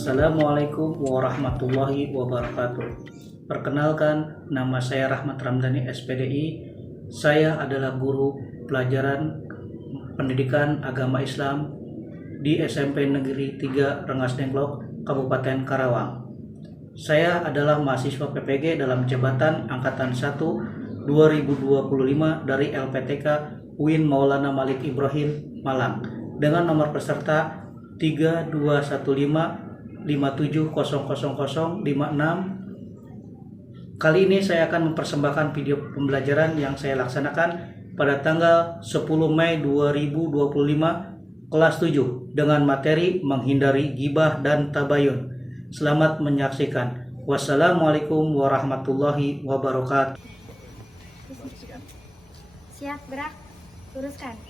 Assalamualaikum warahmatullahi wabarakatuh. Perkenalkan, nama saya Rahmat Ramdhani SPDI. Saya adalah guru pelajaran pendidikan agama Islam di SMP Negeri 3 Rengas Dengklok, Kabupaten Karawang. Saya adalah mahasiswa PPG dalam jabatan Angkatan 1 2025 dari LPTK UIN Maulana Malik Ibrahim, Malang, dengan nomor peserta 3215570056. Kali ini saya akan mempersembahkan video pembelajaran yang saya laksanakan pada tanggal 10 Mei 2025 kelas 7 dengan materi menghindari ghibah dan tabayun. Selamat menyaksikan. Wassalamualaikum warahmatullahi wabarakatuh. Siap, gerak, luruskan.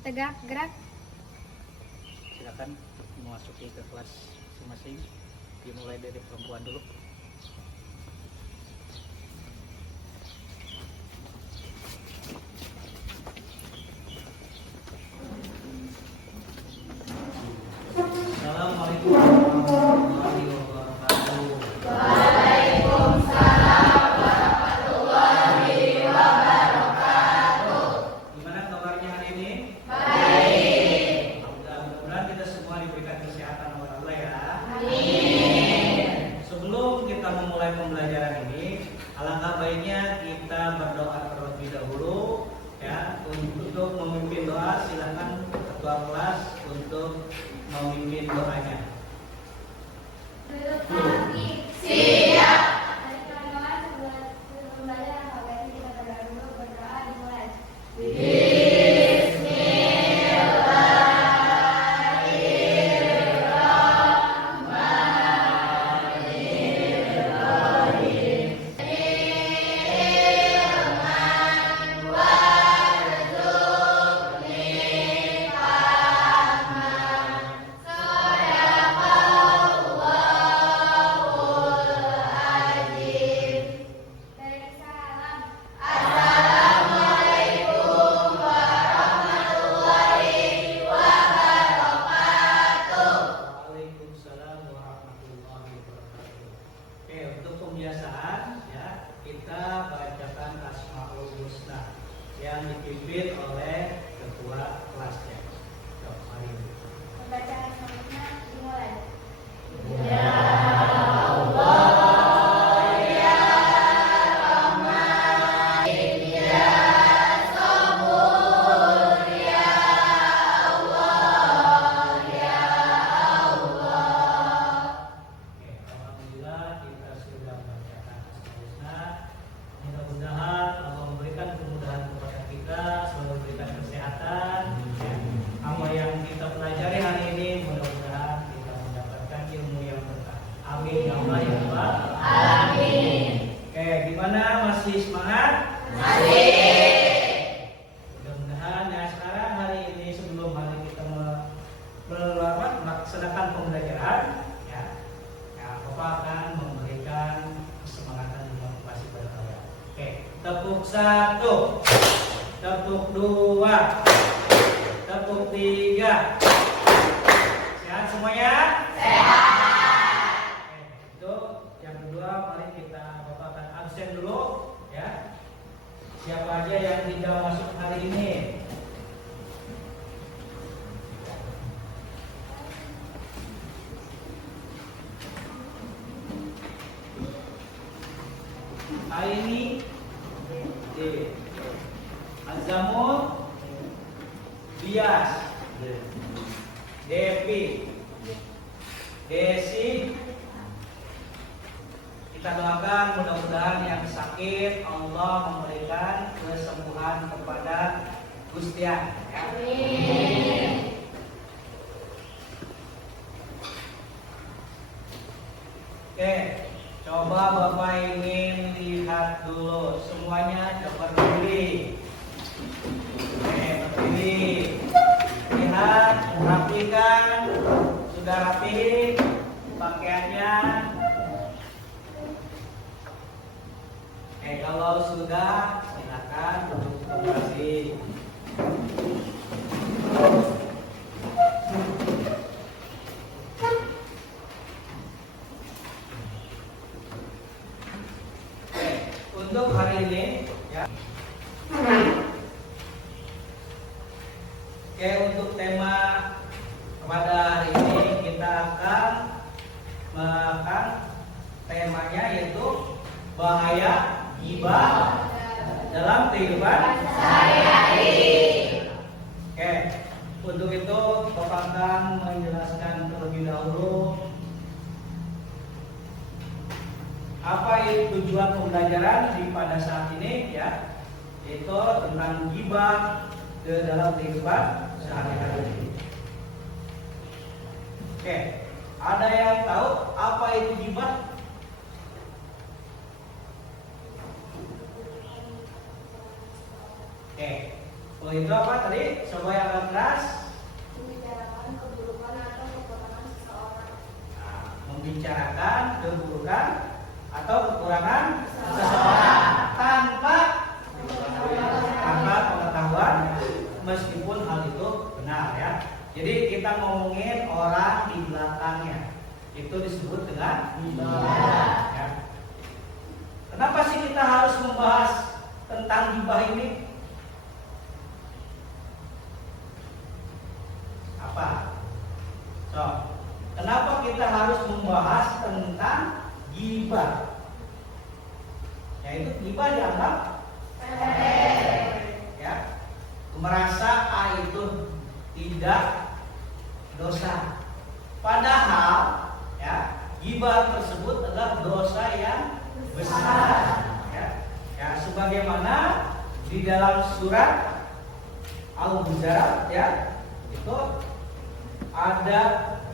Tegak, gerak. Silakan memasuki ke kelas masing-masing. Dimulai dari perempuan dulu. Assalamualaikum warahmatullahi wabarakatuh. Waalaikumsalam warahmatullahi wabarakatuh. Gimana kabarnya hari ini? Baik. Mudah-mudahan kita semua diberikan kesehatan oleh Allah ya. Amin. Sebelum kita memulai pembelajaran ini, alangkah baiknya kita berdoa terlebih dahulu ya. Untuk memimpin doa, silakan ketua kelas untuk memimpin doanya. Siap. Dari kawan-kawan sebelum pembelajaran baiknya kita berdoa dulu, berdoa dimulai. Waalaikumsalam warahmatullahi wabarakatuh. Oke, untuk pembiasaan ya, kita bacakan Asmaul Husna yang dipimpin oleh ketua kelasnya. Yuk, mari. Pembacaan selanjutnya dimulai. Oke, alhamdulillah kita sudah membacakan Asmaul Husna. Mudah-mudahan Allah memberikan kemudahan kepada kita, selalu memberikan kesehatan. Ya. Apa yang kita pelajari hari ini, mudah-mudahan kita mendapatkan ilmu yang berkah. Amin ya Allah ya Rabbal Alamin. Oke, gimana, masih semangat? Mudah-mudahan ya, sekarang hari ini sebelum hari kita melaksanakan pembelajaran ya, Bapak akan memberikan kesemangatan dan motivasi pada kalian. Oke, tepuk 1, tepuk 2, tepuk 3. Sehat semuanya? Oke, itu yang kedua, mari kita Bapak akan absen dulu ya. Siapa aja yang tidak masuk hari ini? Hari ini D. Azamul, Bias, Devi, Desi. Kita doakan mudah-mudahan yang sakit Allah memberikan kesembuhan kepada Gustian ya. Oke, coba Bapak ingin lihat dulu semuanya, coba berdiri. Oke, berdiri. Lihat, rapikan. Sudah rapi pakaiannya. kalau sudah silakan duduk kembali. Untuk hari ini ya. Untuk tema pada hari ini kita akan temanya yaitu bahaya ghibah dalam kehidupan sehari-hari. Untuk itu Bapak akan menjelaskan terlebih dahulu apa itu tujuan pembelajaran pada saat ini ya, yaitu tentang ghibah dalam kehidupan sehari-hari. Ada yang tahu apa itu ghibah? Kalau itu apa tadi? Coba yang agak keras. Membicarakan keburukan atau kekurangan seseorang. Membicarakan keburukan atau kekurangan seseorang tanpa pengetahuan, meskipun hal itu benar ya. Jadi kita ngomongin orang di belakangnya, itu disebut dengan ghibah. Ya. Kenapa sih kita harus membahas tentang ghibah ini? Apa? Kenapa kita harus membahas tentang ghibah? Yaitu ghibah dianggap ya, merasa itu tidak dosa. Padahal ya, ghibah tersebut adalah dosa yang besar. Ya, sebagaimana di dalam surat Al-Hujurat ya, itu ada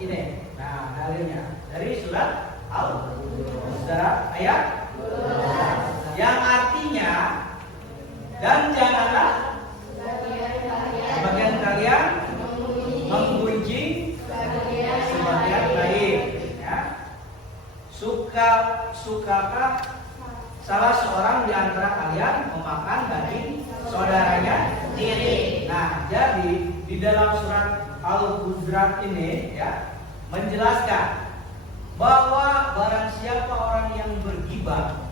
ini. Nah, dalilnya dari surat Al-Hujurat ayat yang artinya, dan janganlah sebagian kalian memuji sebagian lain ya. Sukakah salah seorang di antara kalian memakan daging saudaranya sendiri? Nah, jadi di dalam surat Al-Hujurat ini ya, menjelaskan bahwa barang siapa orang yang berghibah,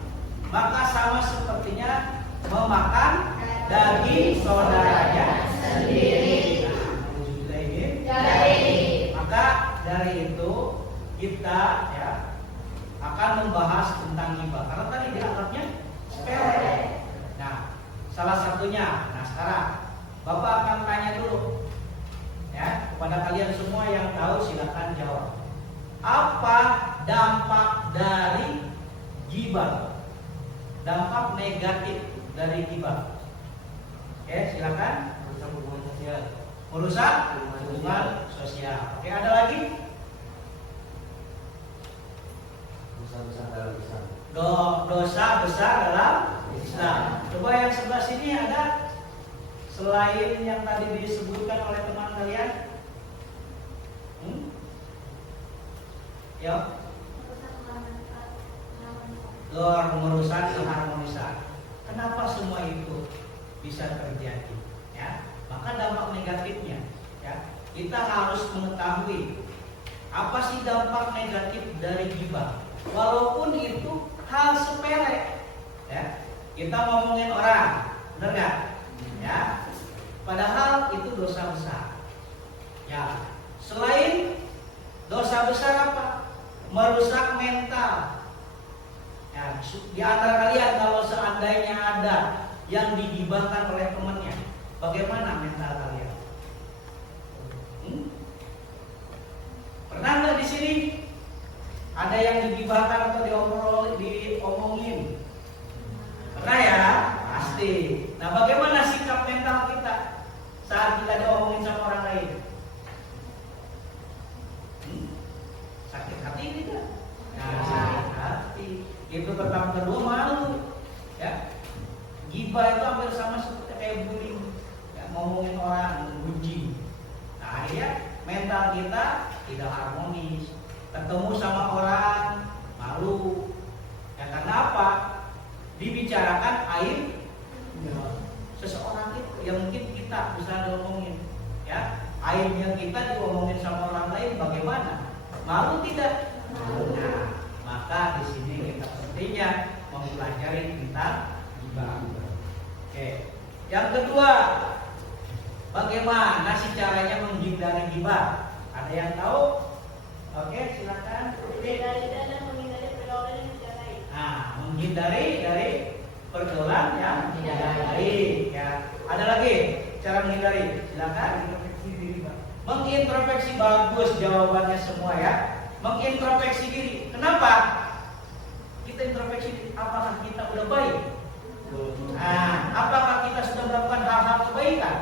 maka sama sepertinya memakan daging saudaranya sendiri. Maka dari itu kita ya akan membahas tentang ghibah karena tadi dianggapnya sepele. Nah, salah satunya. Nah, sekarang Bapak akan tanya dulu ya kepada kalian semua yang tahu, silakan jawab. Apa dampak dari ghibah? Dampak negatif dari ghibah. Silakan. Merusak hubungan sosial. Merusak hubungan sosial. Ada lagi? Dosa besar dalam Islam. Dosa besar dalam Islam. Coba yang sebelah sini ada selain yang tadi disebutkan oleh teman kalian. Ya. Merusak keharmonisan. Kenapa semua itu bisa terjadi? Ya, maka dampak negatifnya, ya, kita harus mengetahui apa sih dampak negatif dari ghibah. Walaupun itu hal sepele, ya, kita ngomongin orang, benar nggak? Ya, padahal itu dosa besar. Ya, selain dosa besar apa? Merusak mental. Ya, di antara kalian kalau seandainya ada yang digibahkan oleh temannya, bagaimana mental kalian? Pernah nggak di sini ada yang digibahkan atau diomongin? Pernah ya? Pasti. Nah, bagaimana sikap mental kita saat kita diomongin sama orang lain? Sakit hati tidak? Nah, sakit hati. Itu pertama, kedua malu. Ya, ghibah itu hampir sama seperti kayak bullying, ya, ngomongin orang, gunjing. Nah, akhirnya mental kita tidak harmonis. Ketemu sama orang malu. Ya, karena apa? dibicarakan aib seseorang itu yang mungkin kita bisa ngomongin, ya aibnya kita diomongin sama orang lain, bagaimana? Malu tidak? Nah, maka di sini kita pentingnya mempelajari tentang ghibah. Oke. Yang kedua, bagaimana sih caranya menghindari ghibah? Ada yang tahu? Oke, silakan. Nah, menghindari dari pergaulan yang tidak baik. Ya. Ada lagi cara menghindari? Silakan. Mengintrospeksi, bagus jawabannya semua ya. Mengintrospeksi diri. Kenapa? Kita introspeksi diri. Apakah kita udah baik? Nah, apakah kita sudah melakukan hal-hal kebaikan?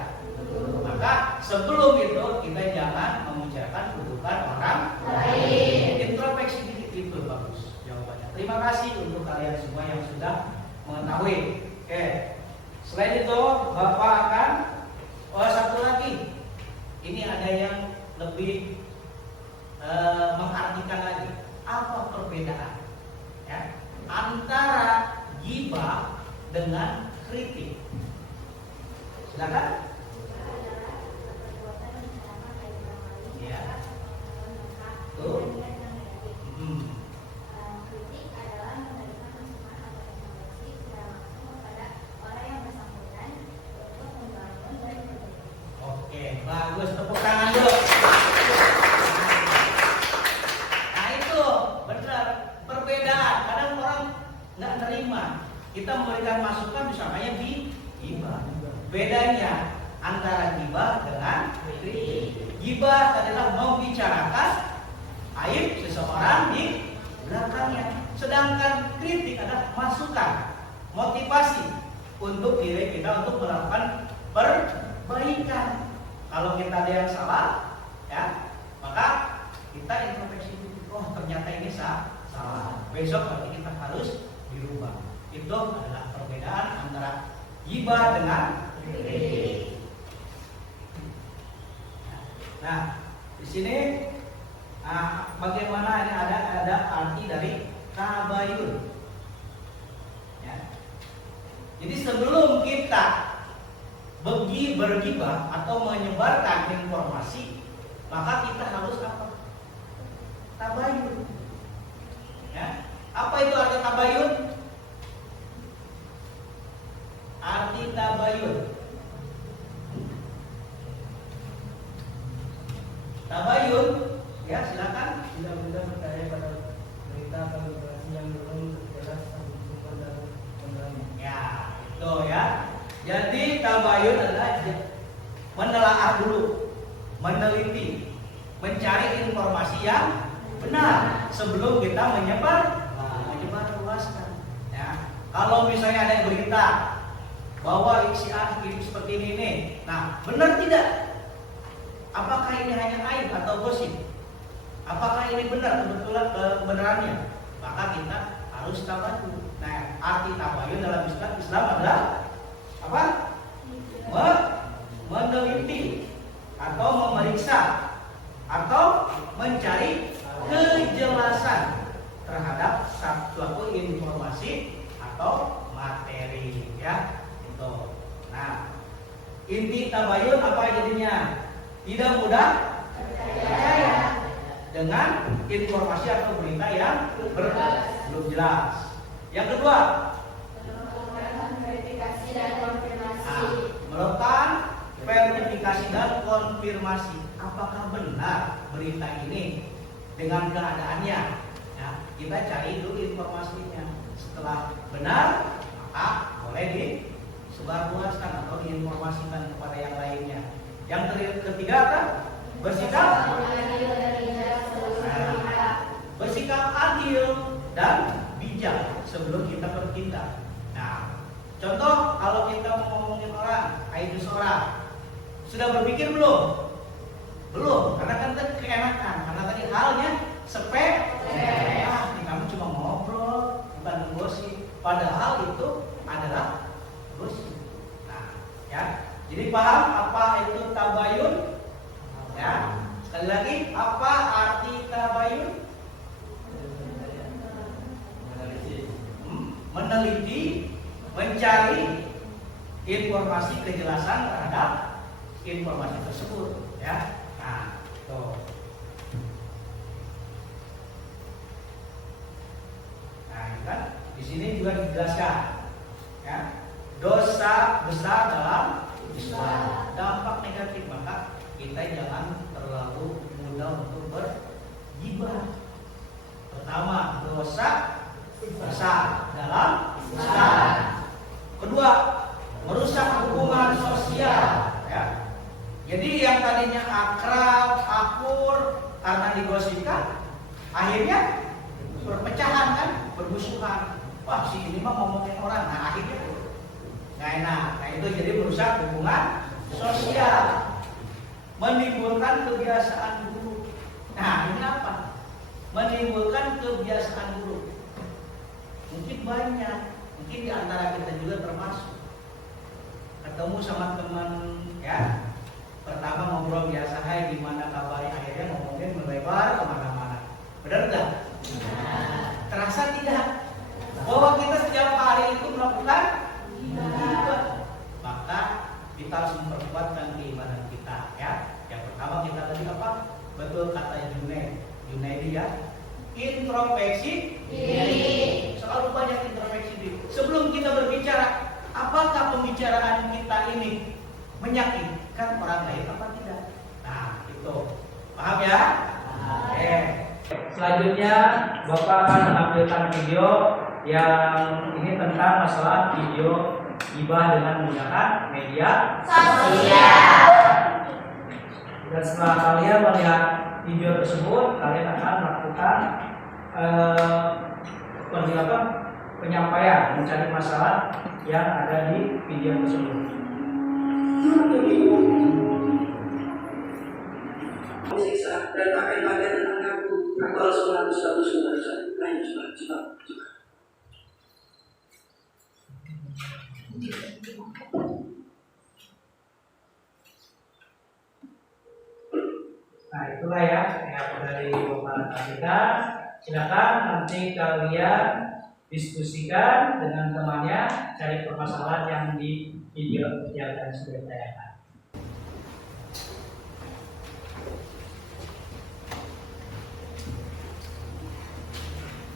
Maka sebelum itu kita jangan membicarakan keburukan orang lain. Introspeksi diri itu bagus jawabannya. Terima kasih untuk kalian semua yang sudah mengetahui. Oke. Selain itu, Bapak akan satu lagi. Ini ada yang lebih mengartikan lagi. Apa perbedaan ya antara ghibah dengan kritik? Silakan. Ya. Tuh. Kritik adalah memberikan masukan atau informasi secara langsung kepada orang yang bersangkutan untuk membangun dan memperbaiki. Oke, bagus, tepuk tangan dulu. Nah itu benar perbedaan. Kadang orang nggak terima. Kita memberikan masukan misalnya di ghibah. Bedanya antara ghibah dengan kritik. Ghibah adalah membicarakan aib seseorang di belakangnya. Sedangkan kritik adalah masukan, motivasi untuk diri kita untuk melakukan perbaikan. Kalau kita ada yang salah, ya, maka kita introspeksi dulu. Oh, ternyata ini salah. Besok berarti kita harus dirubah. Itu adalah perbedaan antara ghibah dengan kritik. Nah, di sini bagaimana ini ada arti dari tabayun. Ya. Jadi sebelum kita berghibah atau menyebarkan informasi, maka kita harus apa? Tabayun. Ya. Apa itu arti tabayun? Arti tabayun. Tabayun, ya silakan. Tidak mudah percaya pada berita atau informasi yang belum jelas sumber dan pemberani. Ya, itu ya. Jadi tabayun adalah menelaah dulu, meneliti, mencari informasi yang benar sebelum kita menyebarluaskan. Ya. Kalau misalnya ada yang berita bahwa si A seperti ini nih, nah benar tidak? Apakah ini hanya aib atau gosip? Apakah ini benar kebenarannya? Maka kita harus tabayun. Nah, arti tabayun dalam Islam adalah apa? Meneliti atau memeriksa atau mencari kejelasan terhadap suatu informasi atau materi, ya. Itu. Nah, inti tabayun apa jadinya? Tidak mudah percaya dengan informasi atau berita yang belum jelas. Yang kedua, Melakukan verifikasi dan konfirmasi. melakukan verifikasi dan konfirmasi. Apakah benar berita ini dengan keadaannya? Ya, kita cari dulu informasinya. Setelah benar, maka boleh disebarluaskan atau diinformasikan kepada yang lainnya. Yang ketiga apa? Bersikap adil dan bijak sebelum kita bertindak. Nah, contoh kalau kita mau ngomongin orang, aib seseorang, sudah berpikir belum? Belum, karena kan tadi keenakan, karena tadi halnya sepele. Kamu cuma ngobrol, bukan menggosip. Padahal itu adalah gosip. Nah, ya. Jadi paham apa itu tabayun? Ya. Sekali lagi, apa arti tabayun? Meneliti, mencari informasi kejelasan terhadap informasi tersebut, ya. Nah, tuh. Nah, ini kan di sini juga dijelaskan, ya. Dosa besar dalam Islam, dampak negatif, maka kita jangan terlalu mudah untuk bergibah. Pertama, dosa besar dalam Islam. Kedua, merusak hubungan sosial, ya. Jadi yang tadinya akrab, akur karena digosipkan, akhirnya perpecahan kan, bermusuhan. Wah, si ini mah ngomongin orang, nah akhirnya nggak enak. Nah itu jadi merusak hubungan sosial, menimbulkan kebiasaan buruk. Nah ini apa? Menimbulkan kebiasaan buruk. Mungkin banyak, mungkin di antara kita juga termasuk. Ketemu sama teman, ya, pertama ngobrol biasa, hai gimana kabarnya, akhirnya ngomongin melebar kemana-mana. Benar nggak? Terasa tidak bahwa kita setiap hari itu melakukan ibadah? Maka kita harus memperkuatkan keimanan kita, ya. Yang pertama kita tadi apa? Betul kata Junaidi, ya. Introspeksi diri. Selalu banyak introspeksi diri. Sebelum kita berbicara, apakah pembicaraan kita ini menyakitkan orang lain apa tidak? Nah, itu. Paham ya? Oke. Selanjutnya Bapak akan menampilkan video yang ini tentang masalah video gibah dengan menggunakan media sosial. Dan setelah kalian melihat video tersebut, kalian akan melakukan penyampaian, mencari masalah yang ada di video tersebut. Siksa dan pakai tentang aku kalau seorang suatu lain coba. Nah itulah ya yang dari Bapak kita. Silakan nanti kalian diskusikan dengan temannya, cari permasalahan yang di video yang akan sudah tayangkan.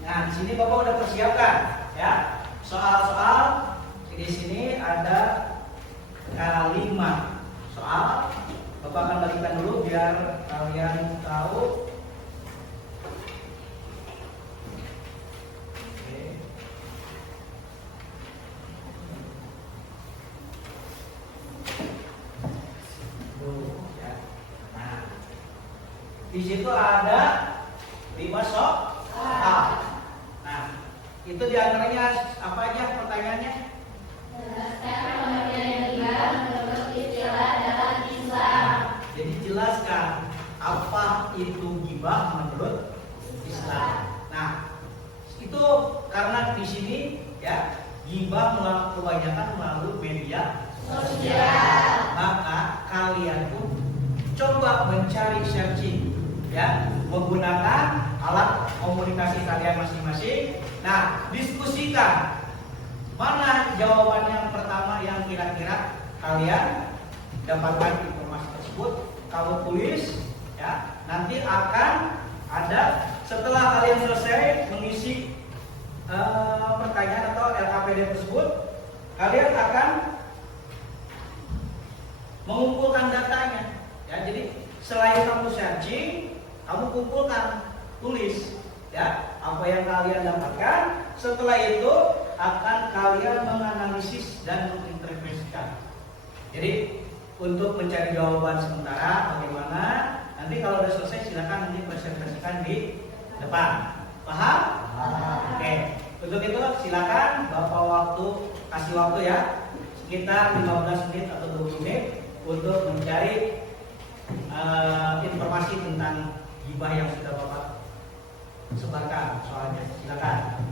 Nah di sini Bapak udah persiapkan, ya, soal-soal. Di sini ada 5 soal. Bapak akan bagikan dulu biar kalian tahu. Oke. Ya. Nah, di situ ada 5 soal. Nah, itu diantaranya apa aja pertanyaannya? Jelaskan pengertian gibah menurut istilah dalam Islam. Jadi jelaskan apa itu gibah menurut Islam. Nah, itu karena di sini, ya, gibah kebanyakan melalui media sosial. Maka kalian pun coba mencari searching, ya, menggunakan alat komunikasi kalian masing-masing. Nah, diskusikan mana jawaban yang pertama yang kira-kira kalian dapatkan informasi tersebut, kamu tulis, ya. Nanti akan ada setelah kalian selesai mengisi pertanyaan atau LKPD tersebut, kalian akan mengumpulkan datanya, ya. Jadi selain kamu searching, kamu kumpulkan, tulis, ya, apa yang kalian dapatkan. Setelah itu akan kalian menganalisis dan menginterpretasikan. Jadi untuk mencari jawaban sementara bagaimana, nanti kalau sudah selesai silakan nanti presentasikan di depan. Paham? Oke. Untuk itu silakan Bapak kasih waktu, ya, sekitar 15 menit atau 20 menit untuk mencari informasi tentang gibah yang sudah Bapak sebarkan soalnya. Silakan.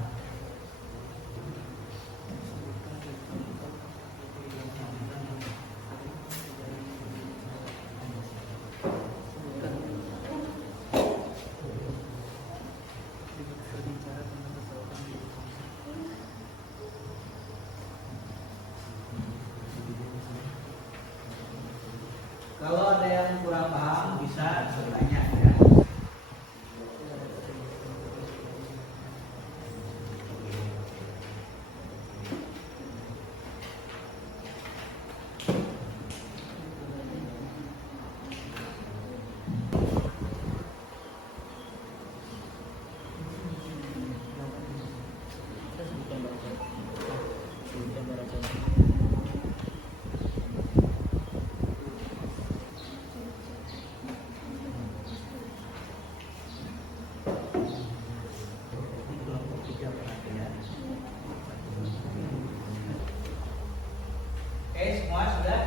semua sudah?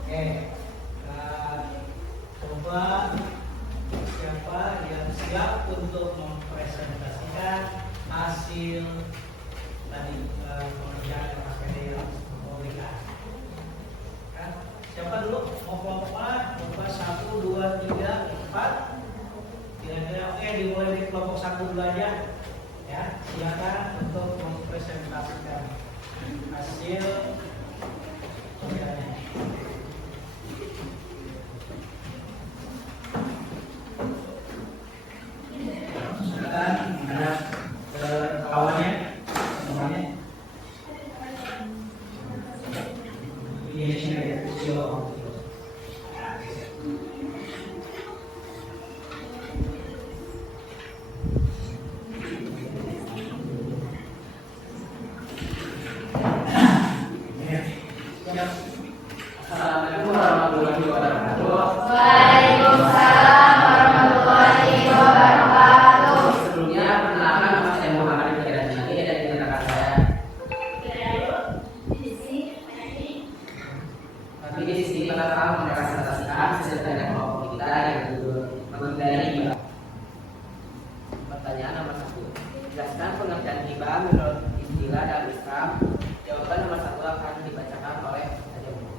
Oke. Coba siapa yang siap untuk mempresentasikan hasil tadi pengerjaan LKPD yang memberikan. Kan? Siapa dulu? Mau kelompok A? Kelompok 1, 2, 3, 4. Kira-kira oke, dimulai dari kelompok 1 dulu aja. Ya, silakan untuk mempresentasikan hasil pengerjaannya. Silakan menghadap ke kawannya semuanya. Ini sini ya, silakan. Assalamualaikum warahmatullahi wabarakatuh. Waalaikumsalam warahmatullahi wabarakatuh. Sebelumnya perkenalkan nama saya Muhammad Fikri Junadi dari rekan saya. Tapi di sini kita akan mempresentasikan hasil dari kelompok kita yang berjudul menghindari hibah. Pertanyaan nomor 1. Jelaskan pengertian hibah menurut istilah dalam Islam. Jawaban nomor 1 akan dibacakan oleh Haji Umum.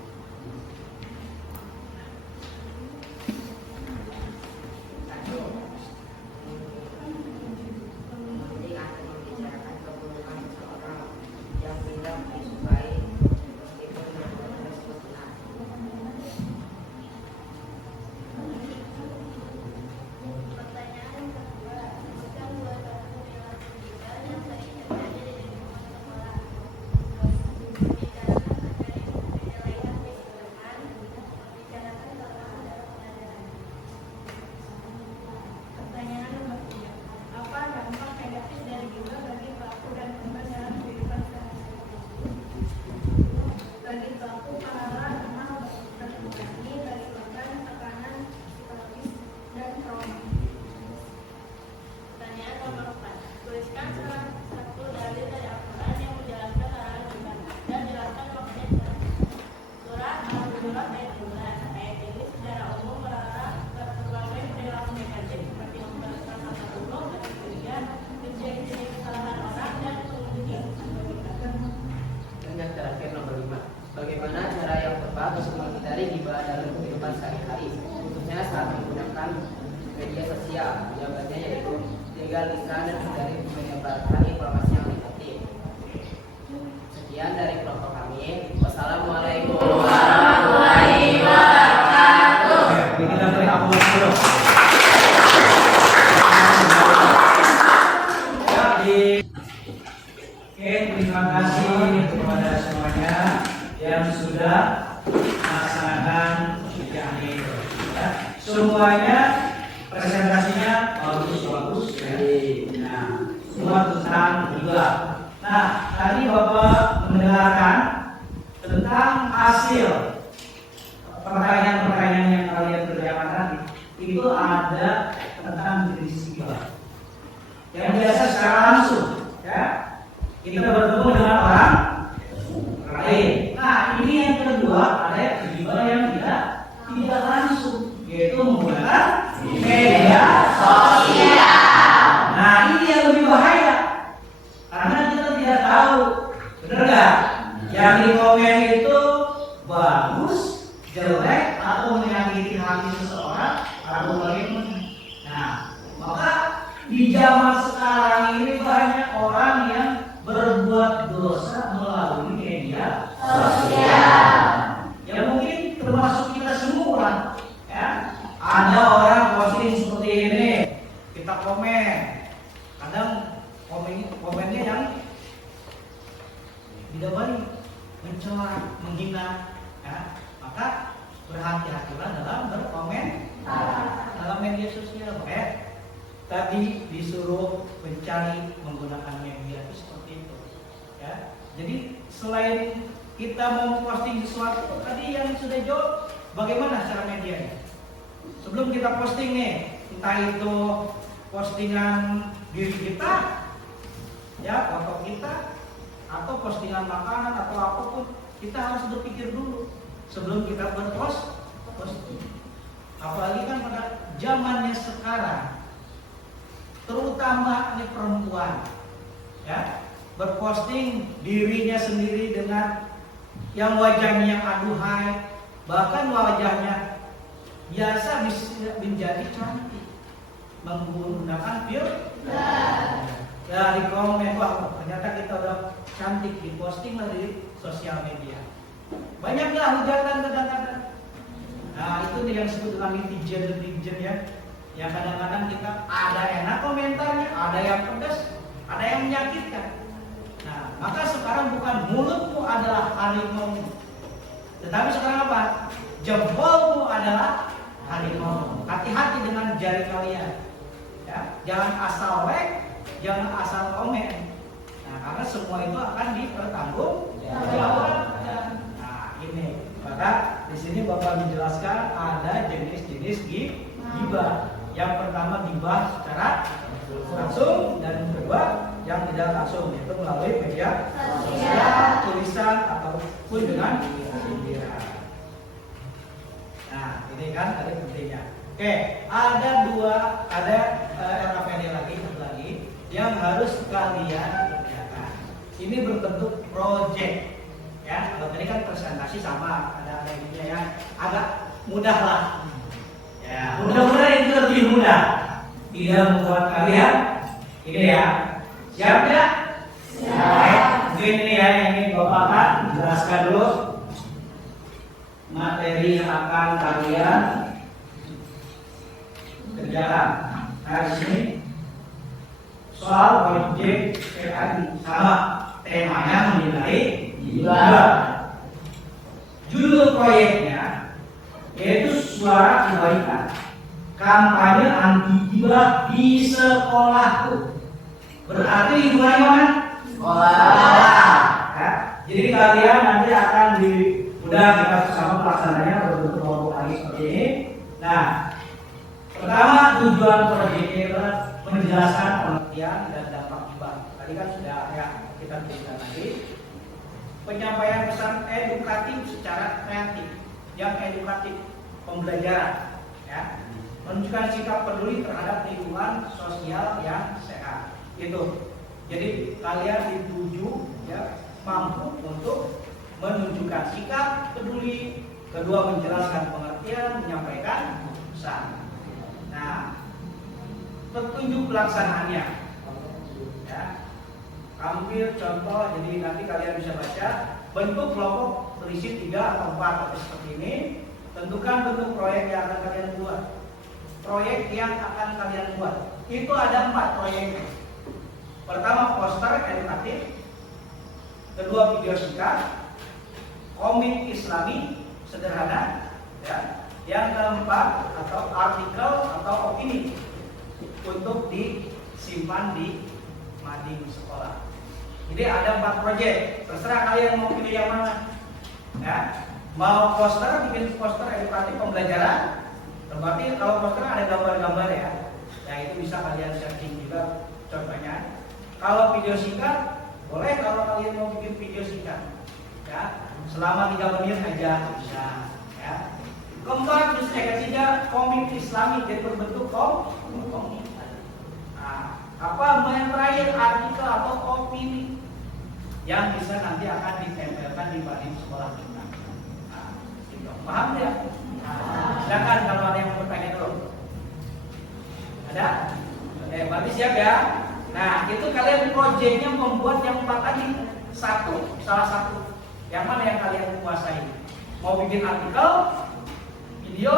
Penting akan membicarakan keburukan seseorang yang tidak disukai meskipun perbuatan tersebut benar. Pertanyaan kedua, jika dua pelaku perilaku hibah yang sering terjadi di lingkungan sekolah, membicarakan terkait penilaian kehidupan, membicarakan tentang dalam pelajaran. Pertanyaan nomor 3, apa dampak negatif dari hibah bagi pelaku dan korban dalam kehidupan sehari-hari? Bagi pelaku, pahala amal berkontribusi, bagi korban tekanan psikologis dan trauma. Pertanyaan nomor 4. Tuliskan salah satu dalil dari Al-Quran yang menjelaskan larangan hibah dan jelaskan maksudnya. Surah Al-Hujurat ayat 12. Ayat ini secara umum melarang berbagai perilaku negatif seperti membalaskan kata buruk, bercuriga, menjadi kesalahan orang dan mengunjungi. Dan yang terakhir nomor 5. Bagaimana cara yang tepat untuk menghindari hibah dalam kehidupan sehari-hari, khususnya saat menggunakan media sosial? Jawabannya yaitu jaga lisan dan hindari menyebarkan informasi yang negatif. Sekian dari kelompok kami. Wassalamualaikum warahmatullahi wabarakatuh. Oke, kita beri aplaus dulu. Oke, terima kasih kepada semuanya yang sudah melaksanakan pekerjaan itu. Ya, semuanya presentasinya bagus-bagus. Ya. Nah, semua tentang juga. Nah, tadi Bapak mendengarkan tentang hasil pertanyaan-pertanyaan yang kalian kerjakan tadi. Itu ada tentang jenis hibah. Yang biasa secara langsung, ya. Kita bertemu dengan orang lain. Nah, ini yang kedua, ada hibah yang tidak langsung, yaitu menggunakan media sosial. Nah, ini yang lebih bahaya karena kita tidak tahu, benar nggak? Yang di komen itu bagus, jelek, atau menyakiti hati seseorang, atau bagaimana? Nah, maka di zaman sekarang ini banyak orang yang berbuat dosa melalui media sosial. Ya mungkin termasuk kita semua, ya. Ada orang posting seperti ini, kita komen. Kadang komennya yang tidak baik, mencela, menghina, ya. Maka berhati-hatilah dalam berkomen dalam media sosial, ya. Tadi disuruh mencari menggunakan media itu seperti itu, ya. Jadi selain kita mau posting sesuatu, tadi yang sudah jawab bagaimana cara medianya. Sebelum kita posting nih, entah itu postingan diri kita, ya, foto kita, atau postingan makanan atau apapun, kita harus berpikir dulu sebelum kita berposting. Apalagi kan pada zamannya sekarang, terutama ini perempuan, ya, berposting dirinya sendiri dengan yang wajahnya yang aduhai, bahkan wajahnya biasa bisa menjadi cantik menggunakan filter. Ya, di komen, wah ternyata kita udah cantik, diposting lah di sosial media. Banyaklah hujatan kadang-kadang. Nah itu nih yang disebut dengan netizen ya. Yang kadang-kadang kita ada enak komentarnya, ada yang pedas, ada yang menyakitkan. Nah maka sekarang bukan mulutmu adalah harimau, tetapi sekarang apa? Jempolmu adalah harimau. Hati-hati dengan jari kalian. Ya, jangan asal like, jangan asal komen. Nah, karena semua itu akan dipertanggungjawabkan. Nah, ini. Maka di sini Bapak menjelaskan ada jenis-jenis ghibah. Yang pertama ghibah secara langsung, dan yang kedua yang tidak langsung, yaitu melalui media sosial, tulisan ataupun dengan sindiran. Nah, ini kan tadi pentingnya. Oke, ada RAPD lagi yang harus kalian kerjakan. Ini berbentuk project, ya. Kalau tadi kan presentasi sama, ada ininya ya, agak mudah lah. Ya, mudah-mudahan itu lebih mudah, tidak membuat kalian ini ya. Siap tidak? Siap. Mungkin ini ya, ini Bapak akan jelaskan dulu materi yang akan kalian kerjakan. Nah, di sini soal project PAI sama temanya mengenai ghibah. Judul proyeknya yaitu Suara Kebaikan, kampanye anti ghibah di sekolahku. Berarti lingkungannya mana? Sekolah. Ya. Jadi kalian nanti akan udah kita bersama pelaksananya berbentuk kelompok lagi seperti ini. Nah, pertama tujuan proyeknya adalah menjelaskan pengertian dan dampak ghibah. Tadi kan sudah ya kita berikan tadi. Penyampaian pesan edukatif secara kreatif, yang edukatif, pembelajaran, ya, menunjukkan sikap peduli terhadap lingkungan sosial yang sehat. Itu. Jadi kalian dituju ya mampu untuk menunjukkan sikap peduli, kedua menjelaskan pengertian, menyampaikan pesan. Nah, petunjuk pelaksanaannya, ya, ambil contoh. Jadi nanti kalian bisa baca bentuk kelompok berisi 3 atau 4 seperti ini. Tentukan bentuk proyek yang akan kalian buat. Proyek yang akan kalian buat itu ada 4 proyeknya. Pertama poster edukatif, kedua video singkat, komik Islami sederhana, ya. Yang keempat atau artikel atau opini untuk disimpan di mading sekolah. Jadi ada 4 proyek, terserah kalian mau pilih yang mana. Ya, mau poster, bikin poster edukatif pembelajaran. Berarti kalau poster ada gambar-gambar ya. Ya itu bisa kalian searching juga contohnya. Kalau video singkat boleh, kalau kalian mau bikin video singkat, ya selama 3 menit aja bisa. Ya. Keempat, ketiga komik Islami, jadi berbentuk komik. Nah, apa yang terakhir artikel atau opini yang bisa nanti akan ditempelkan di mading sekolah kita. Nah, gitu. Paham ya? Silakan kalau ada yang mau bertanya dulu. Ada? Berarti siap ya? Nah, itu kalian proyeknya membuat yang 4 tadi. Salah satu. Yang mana yang kalian kuasai? Mau bikin artikel, video,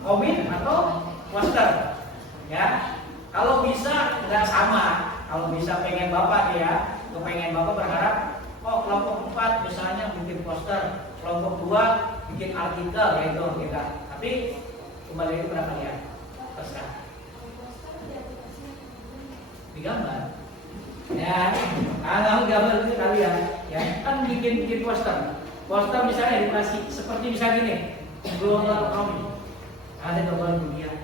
komik atau poster? Ya. Kalau bisa nggak sama. Kalau bisa pengen Bapak ya, pengen Bapak berharap, kelompok 4 misalnya bikin poster, kelompok 2 bikin artikel, yaitu kita. Tapi kembali itu kepada kalian. Terserah. Digambar. Ya, kalau gambar itu kalian, ya kan bikin poster. Poster misalnya edukasi, seperti misalnya gini, global economy, ada global dunia,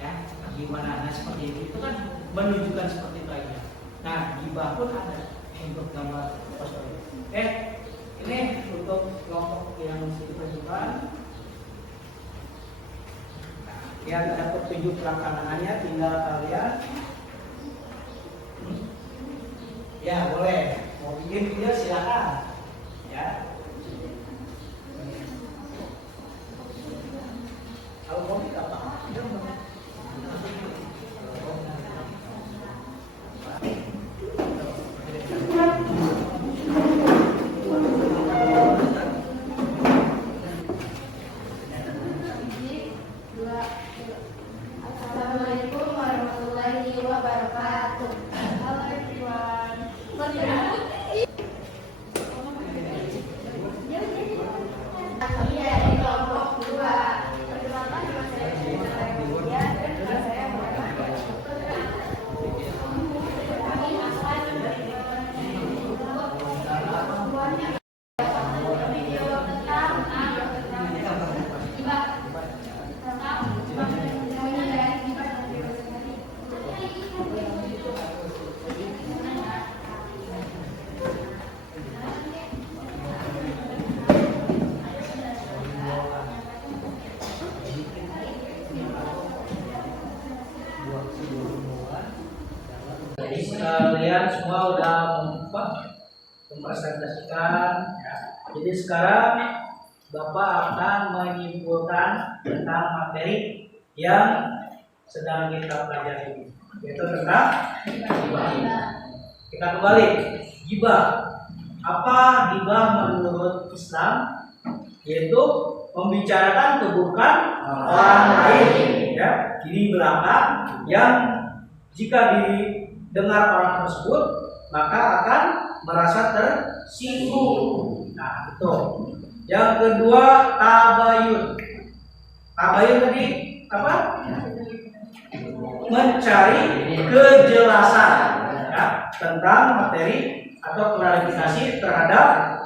ya, gimana? Nah seperti itu kan menunjukkan seperti itu aja. Nah, ghibah pun ada untuk gambar poster. Ini untuk kelompok yang mesti diperlukan. Yang ada petunjuk pelaksanaannya, tinggal kalian ya boleh mau bikin video silakan ya. Kalau mau bikin apa? Assalamualaikum warahmatullahi wabarakatuh. Halo everyone. Kami dari kelompok 2. Perkenalkan nama saya Citra Mulia dan nama saya Muhammad. Kami akan video tentang Jadi kalian semua udah mempresentasikan ya. Jadi sekarang Bapak akan menyimpulkan tentang materi yang sedang kita pelajari, yaitu tentang gibah. Kita kembali, gibah. Apa gibah menurut Islam? Yaitu membicarakan keburukan orang lain ya, kiri belakang, yang jika didengar orang tersebut maka akan merasa tersinggung. Nah, itu. Yang kedua, tabayun. Tabayun tadi apa? Mencari kejelasan ya, tentang materi atau klarifikasi terhadap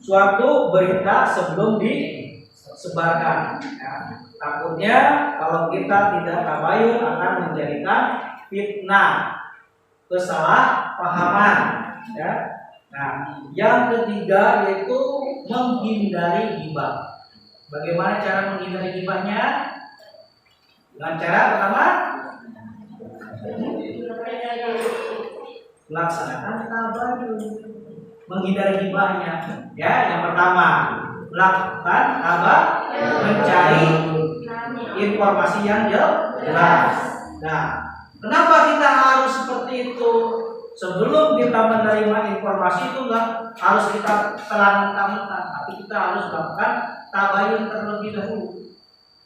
suatu berita sebelum disebarkan. Ya. Takutnya kalau kita tidak tabayun akan menjadikan fitnah, kesalahpahaman. Ya. Nah, yang ketiga yaitu menghindari gibah. Bagaimana cara menghindari gibahnya? Dengan cara pertama, melaksanakan tabayun, menghindari gibahnya. Ya, yang pertama, melakukan apa? Mencari informasi yang jelas. Nah, kenapa kita harus seperti itu? Sebelum kita menerima informasi itu enggak harus kita telan mentah-mentah, tapi kita harus melakukan tabayun terlebih dahulu.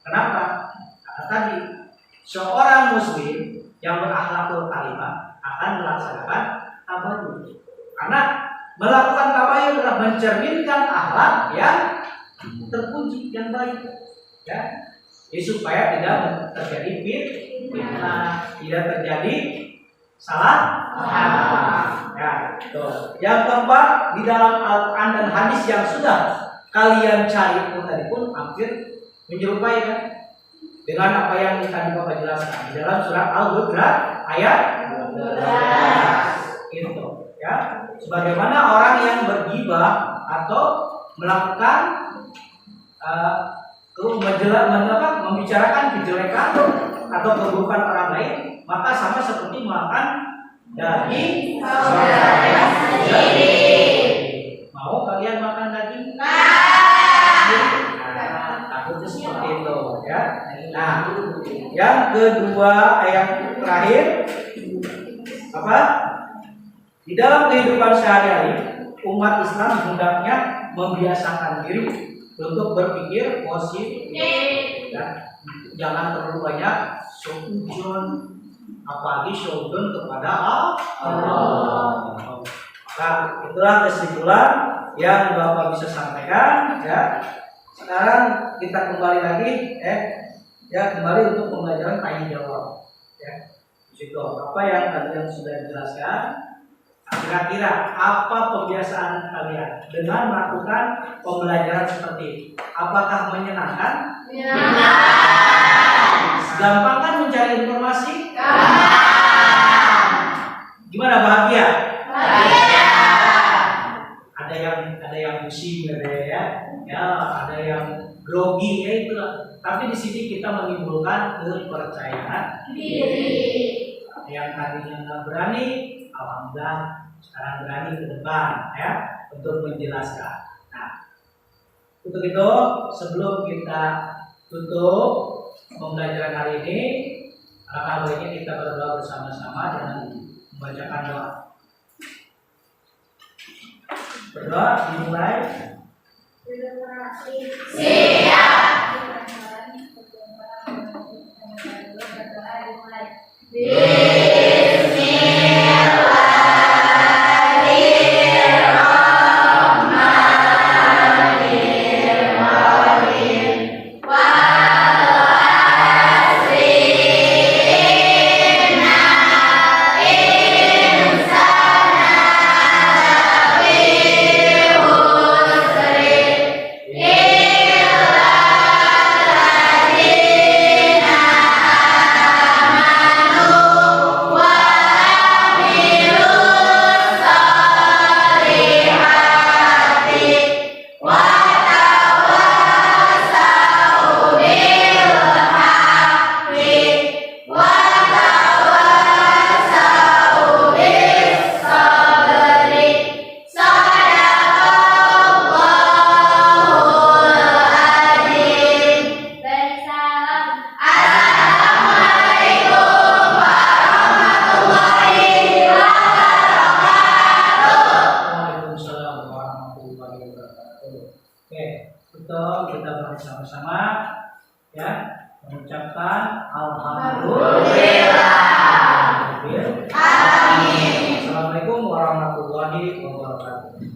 Kenapa? Karena tadi seorang muslim yang berakhlakul karimah akan melaksanakan tabayun. Karena melakukan tabayun adalah mencerminkan akhlak yang terpuji, yang baik. Ya, jadi supaya tidak terjadi fitnah, tidak terjadi salah paham. Ya, tuh. Yang keempat, di dalam Al-Quran dan hadis yang sudah kalian cari pun tadi pun hampir menyerupai kan dengan apa yang tadi Bapak jelaskan di dalam surat Al-Hujurat ayat 12. Itu ya. Sebagaimana orang yang bergibah atau melakukan membicarakan kejelekan atau keburukan orang lain, maka sama seperti makan daging saudara sendiri. Mau kalian makan daging? Takutnya seperti itu ya. Nah, yang kedua, yang terakhir apa? Di dalam kehidupan sehari-hari, umat Islam hendaknya membiasakan diri untuk berpikir positif. Ya. Jangan terlalu banyak suudzon, apalagi suudzon kepada Allah. Nah, itulah kesimpulan yang Bapak bisa sampaikan. Ya. Sekarang kita kembali lagi, kembali untuk pembelajaran tanya jawab. Ya. Situ apa yang kalian sudah dijelaskan. Kira-kira apa kebiasaan kalian dengan melakukan pembelajaran seperti ini? Apakah menyenangkan? Gampang kan mencari informasi? Gimana, bahagia? Ada yang di sini kita menimbulkan kepercayaan diri. Yang tadinya nggak berani, alhamdulillah sekarang berani ke depan ya untuk menjelaskan. Nah, untuk itu sebelum kita tutup pembelajaran hari ini, alangkah baiknya kita berdoa bersama-sama dengan membacakan doa. Berdoa dimulai. Bersama-sama ya mengucapkan alhamdulillah. Amin. Assalamualaikum warahmatullahi wabarakatuh.